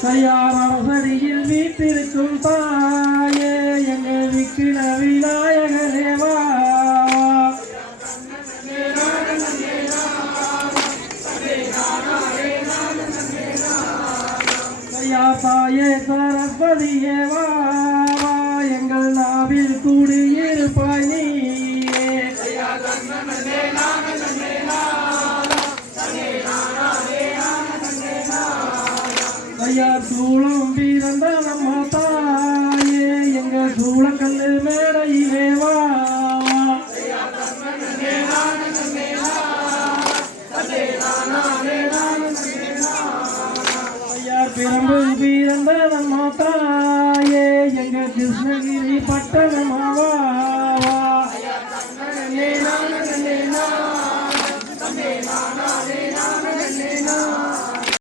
கையார் அரசடியில் வீட்டிருக்கும் தாயே எங்கள் விக்கின விநாயகரேவா ஐயா தாயே சரஸ்வதி வா. ஐயா சூளம் பிறந்த நம்ம தாயே எங்க சூளக்கல்லு மேடையிலே வா வா. ஐயா பிரம்பு பிறந்த நம்ம தாயே எங்க கிருஷ்ணகிரி பட்டணமாவா